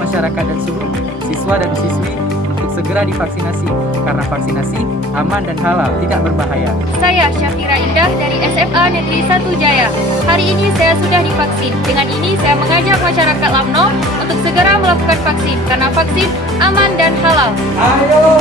masyarakat dan seluruh siswa dan siswi untuk segera divaksinasi karena vaksinasi aman dan halal, tidak berbahaya. Saya Syafira Indah dari SMA Negeri 1 Jaya. Hari ini saya sudah divaksin. Dengan ini saya mengajak masyarakat Lamno untuk segera melakukan vaksin karena vaksin aman dan halal. Ayo